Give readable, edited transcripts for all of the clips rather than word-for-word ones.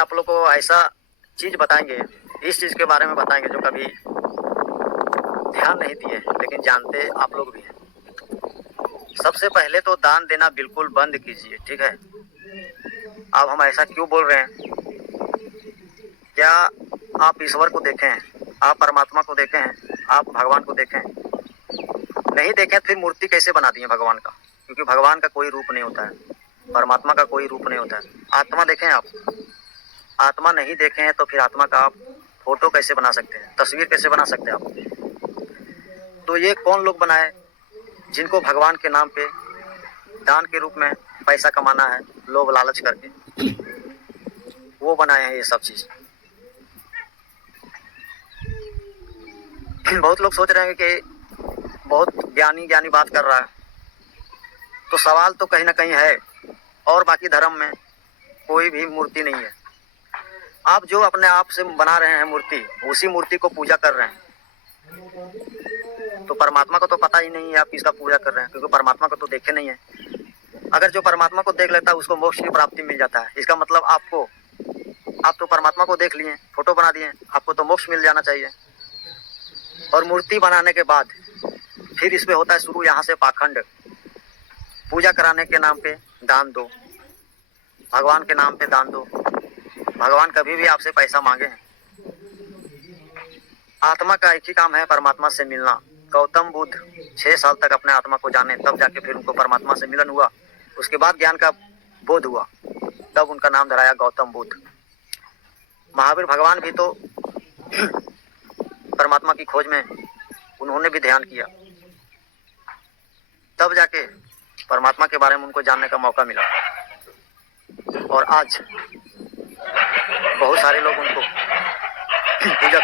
में आप लोग को ऐसा चीज़ बताएंगे, इस चीज़ के बारे में बताएंगे जो कभी ध्यान नहीं दिए लेकिन जानते आप लोग भी हैं। सबसे पहले तो दान देना बिल्कुल बंद कीजिए, ठीक है। अब हम ऐसा क्यों बोल रहे हैं? क्या आप ईश्वर को देखे हैं? आप परमात्मा को देखे हैं? आप भगवान को देखे हैं? नहीं देखे फिर मूर्ति कैसे बना दी है भगवान का? क्योंकि भगवान का कोई रूप नहीं होता है, परमात्मा का कोई रूप नहीं होता है। आत्मा देखें आप? आत्मा नहीं देखे हैं तो फिर आत्मा का आप फोटो कैसे बना सकते हैं, तस्वीर कैसे बना सकते हैं आप? तो ये कौन लोग बनाए जिनको भगवान के नाम पे दान के रूप में पैसा कमाना है, लोभ लालच करके, वो बनाए हैं ये सब चीज़। बहुत लोग सोच रहे हैं कि बहुत ज्ञानी ज्ञानी बात कर रहा है, तो सवाल तो कहीं ना कहीं है। और बाकी धर्म में कोई भी मूर्ति नहीं है। आप जो अपने आप से बना रहे हैं मूर्ति, उसी मूर्ति को पूजा कर रहे हैं, तो परमात्मा को तो पता ही नहीं है आप किसका पूजा कर रहे हैं, क्योंकि परमात्मा को तो देखे नहीं है। अगर जो परमात्मा को देख लेता है उसको मोक्ष की प्राप्ति मिल जाता है। इसका मतलब आप तो परमात्मा को देख लिए, फोटो बना दिए, आपको तो मोक्ष मिल जाना चाहिए। और मूर्ति बनाने के बाद फिर इसमें होता है शुरू यहाँ से पाखंड। पूजा कराने के नाम पे दान दो, भगवान के नाम पे दान दो। भगवान कभी भी आपसे पैसा मांगे हैं? आत्मा का एक ही काम है, परमात्मा से मिलना। गौतम बुद्ध 6 साल तक अपने आत्मा को जाने, तब जाके फिर उनको परमात्मा से मिलन हुआ। उसके बाद ज्ञान का बोध हुआ, तब उनका नाम धराया गौतम बुद्ध। महावीर भगवान भी तो परमात्मा की खोज में उन्होंने भी ध्यान किया, तब जाके परमात्मा के बारे में उनको जानने का मौका मिला। और आज बहुत सारे लोग उनको पूजा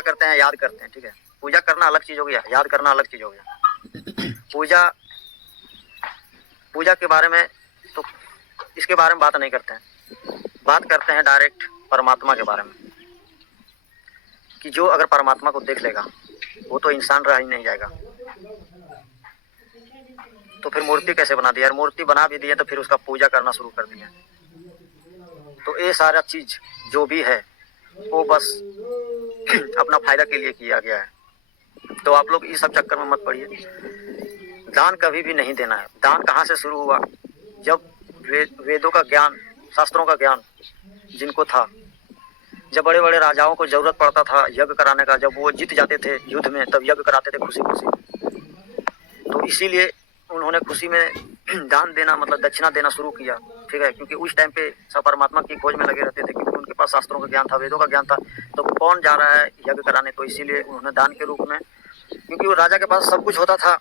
करते हैं, याद करते हैं, ठीक है। पूजा करना अलग चीज़ हो गया, याद करना अलग चीज़ हो गया। पूजा के बारे में तो इसके बारे में बात नहीं करते हैं, बात करते हैं डायरेक्ट परमात्मा के बारे में, कि जो अगर परमात्मा को देख लेगा वो तो इंसान रह ही नहीं जाएगा। तो फिर मूर्ति कैसे बना दिया? मूर्ति बना भी दिए तो फिर उसका पूजा करना शुरू कर दिया। तो ये सारा चीज़ जो भी है वो बस अपना फायदा के लिए किया गया है। तो आप लोग इस सब चक्कर में मत पड़िए। दान कभी भी नहीं देना है। दान कहाँ से शुरू हुआ? जब वेदों का ज्ञान, शास्त्रों का ज्ञान जिनको था, जब बड़े बड़े राजाओं को जरूरत पड़ता था यज्ञ कराने का, जब वो जीत जाते थे युद्ध में, तब यज्ञ कराते थे खुशी खुशी। तो इसीलिए उन्होंने खुशी में दान देना, मतलब दक्षिणा देना शुरू किया, ठीक है। क्योंकि उस टाइम पे सब परमात्मा की खोज में लगे रहते थे, क्योंकि उनके पास शास्त्रों का ज्ञान था, वेदों का ज्ञान था। तो कौन जा रहा है यज्ञ कराने, तो इसीलिए उन्होंने दान के रूप में, क्योंकि वो राजा के पास सब कुछ होता था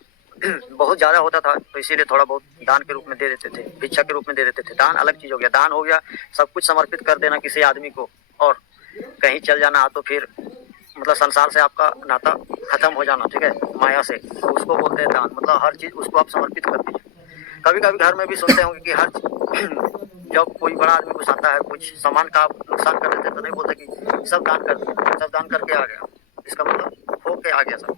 बहुत ज़्यादा होता था, तो इसीलिए थोड़ा बहुत दान के रूप में दे देते थे, भिक्षा के रूप में दे देते थे। दान अलग चीज़ हो गया। दान हो गया सब कुछ समर्पित कर देना किसी आदमी को, और कहीं चल जाना तो फिर मतलब संसार से आपका नाता खत्म हो जाना, ठीक है, माया से, तो उसको बोलते हैं दान। मतलब हर चीज़ उसको आप समर्पित कर दीजिए। कभी कभी घर में भी सुनते होंगे कि हर जब कोई बड़ा आदमी कुछ आता है, कुछ सामान का आप नुकसान कर देते तो नहीं बोलते कि सब दान कर दिया, सब दान करके आ गया, इसका मतलब खो के आ गया सब,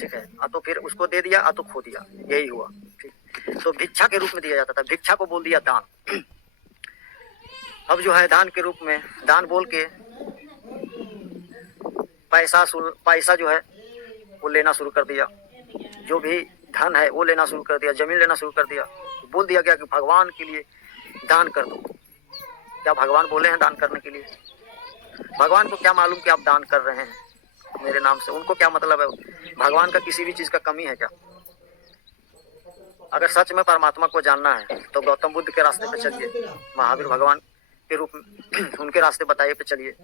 ठीक है। तो फिर उसको दे दिया, तो खो दिया, यही हुआ, ठीक। तो भिक्षा के रूप में दिया जाता था, भिक्षा को बोल दिया दान। अब जो है दान के रूप में, दान बोल के पैसा जो है वो लेना शुरू कर दिया, जो भी धन है वो लेना शुरू कर दिया, जमीन लेना शुरू कर दिया। बोल दिया गया कि भगवान के लिए दान कर दो। क्या भगवान बोले हैं दान करने के लिए? भगवान को क्या मालूम कि आप दान कर रहे हैं मेरे नाम से? उनको क्या मतलब है? भगवान का किसी भी चीज़ का कमी है क्या? अगर सच में परमात्मा को जानना है तो गौतम बुद्ध के रास्ते पे चलिए, महावीर भगवान के रूप में उनके रास्ते बताइए पे चलिए।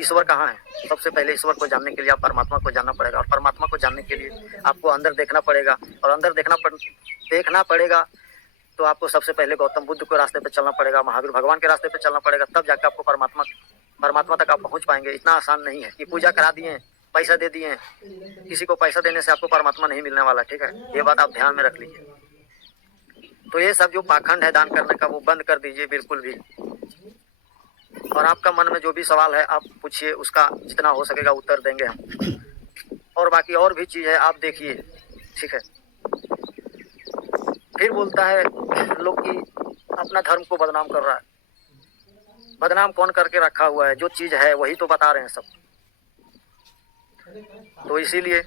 ईश्वर कहाँ है? सबसे पहले ईश्वर को जानने के लिए आप परमात्मा को जानना पड़ेगा, और परमात्मा को जानने के लिए आपको अंदर देखना पड़ेगा, और अंदर देखना पड़ेगा तो आपको सबसे पहले गौतम बुद्ध के रास्ते पे चलना पड़ेगा, महावीर भगवान के रास्ते पे चलना पड़ेगा, तब जाकर आपको परमात्मा तक आप पहुँच पाएंगे। इतना आसान नहीं है कि पूजा करा दिए, पैसा दे दिए। किसी को पैसा देने से आपको परमात्मा नहीं मिलने वाला, ठीक है, ये बात आप ध्यान में रख लीजिए। तो ये सब जो पाखंड है दान करने का, वो बंद कर दीजिए बिल्कुल भी। और आपका मन में जो भी सवाल है आप पूछिए, उसका जितना हो सकेगा उत्तर देंगे हम। और बाकी और भी चीज़ है, आप देखिए, ठीक है। फिर बोलता है लोग कि अपना धर्म को बदनाम कर रहा है। बदनाम कौन करके रखा हुआ है, जो चीज़ है वही तो बता रहे हैं सब। तो इसीलिए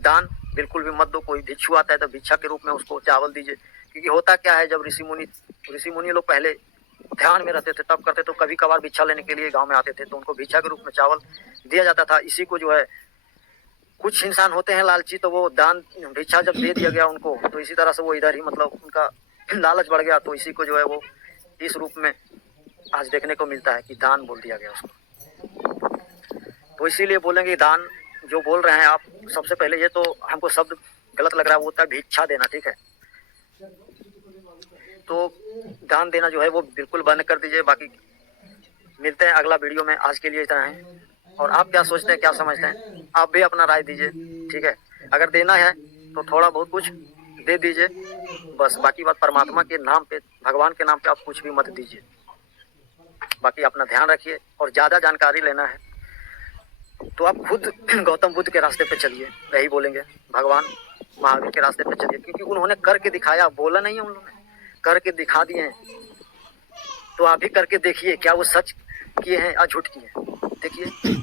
दान बिल्कुल भी मत दो। कोई भिक्षु आता है तो भिक्षा के रूप में उसको चावल दीजिए, क्योंकि होता क्या है, जब ऋषि मुनि लोग पहले ध्यान में रहते थे तब करते, तो कभी कभार भिक्षा लेने के लिए गांव में आते थे तो उनको भिक्षा के रूप में चावल दिया जाता था। इसी को जो है कुछ इंसान होते हैं लालची, तो वो दान भिक्षा जब दे दिया गया उनको, तो इसी तरह से वो इधर ही मतलब उनका लालच बढ़ गया, तो इसी को जो है वो इस रूप में आज देखने को मिलता है कि दान बोल दिया गया उसको। तो इसीलिए बोलेंगे दान जो बोल रहे हैं आप, सबसे पहले ये तो हमको शब्द गलत लग रहा है, वो होता है भिक्षा देना, ठीक है। तो दान देना जो है वो बिल्कुल बंद कर दीजिए। बाकी मिलते हैं अगला वीडियो में, आज के लिए इतना है। और आप क्या सोचते हैं, क्या समझते हैं, आप भी अपना राय दीजिए, ठीक है। अगर देना है तो थोड़ा बहुत कुछ दे दीजिए बस, बाकी बात परमात्मा के नाम पे, भगवान के नाम पे आप कुछ भी मत दीजिए। बाकी अपना ध्यान रखिए, और ज़्यादा जानकारी लेना है तो आप खुद गौतम बुद्ध के रास्ते पे चलिए, यही बोलेंगे। भगवान महावीर के रास्ते पे चलिए, क्योंकि उन्होंने करके दिखाया, बोला नहीं है, उन्होंने करके दिखा दिए हैं। तो आप भी करके देखिए, क्या वो सच किए हैं या झूठ किए हैं, देखिए।